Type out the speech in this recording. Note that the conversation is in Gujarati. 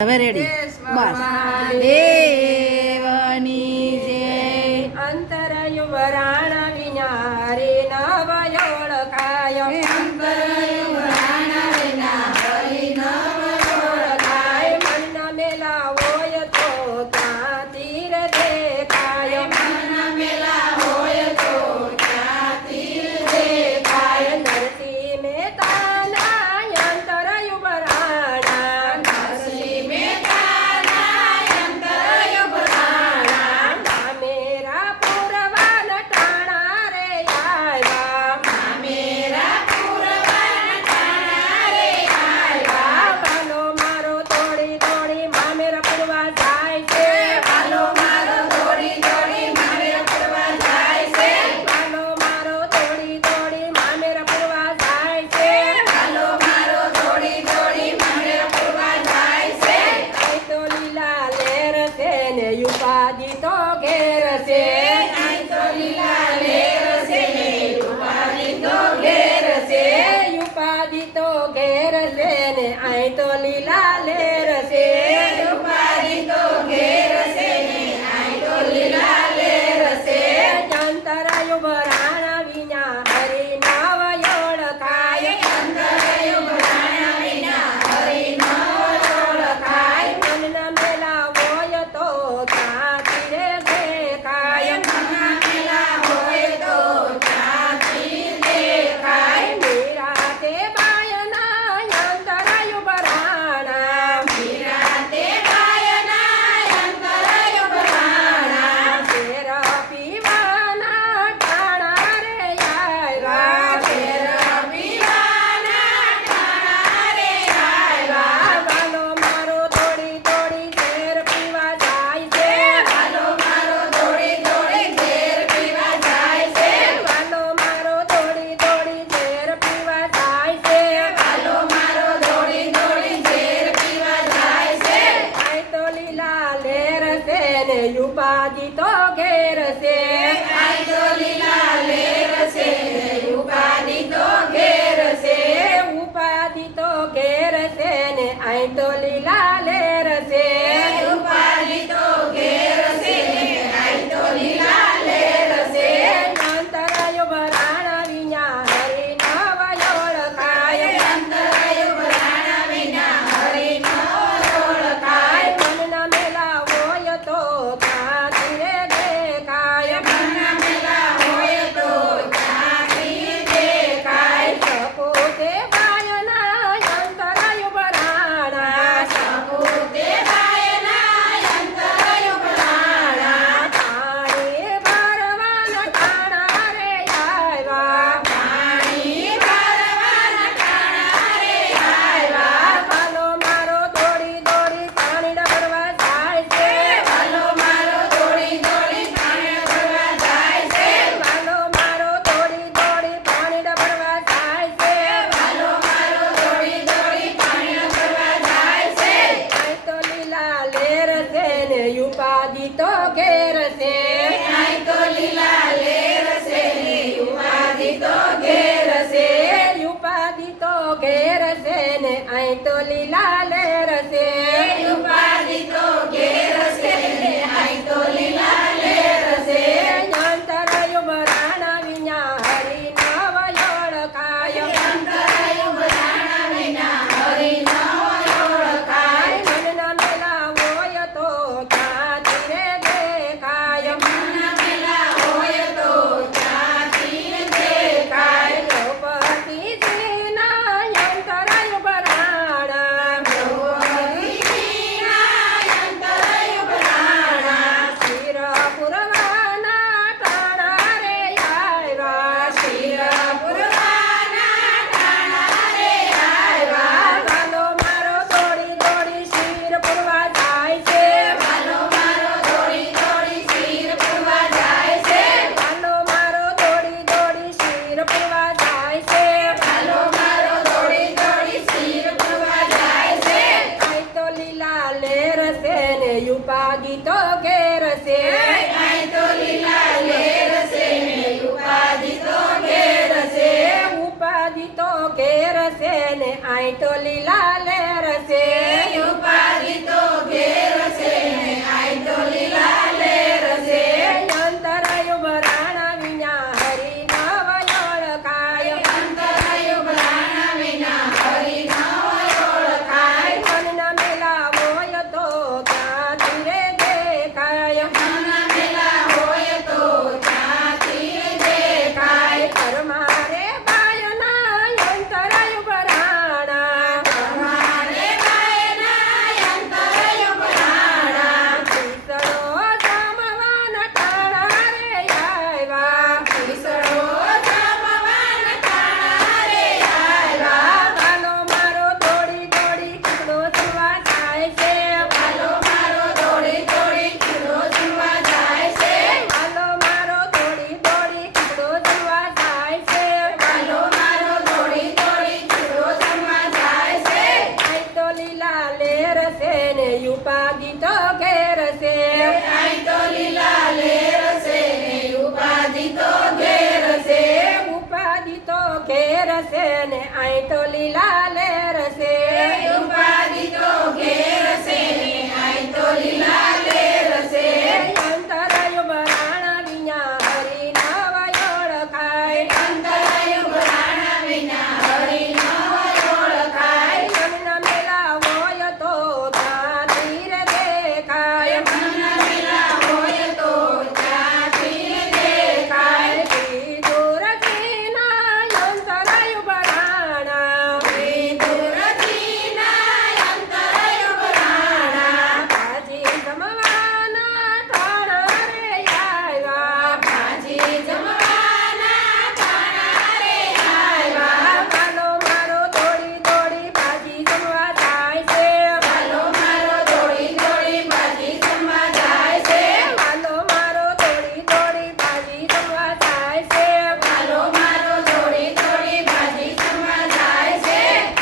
હવે રેડી બસ. દેવની જે અંતરયુવરા তো লীলা ને ઉપાધિ તો ઘેર છે. ઉપાધિ તો ઘેર છે. ઉપાધિ તો ઘેર છે ને આઈ તો લીલા લેર છે. লালে છે ને આય તો લીલા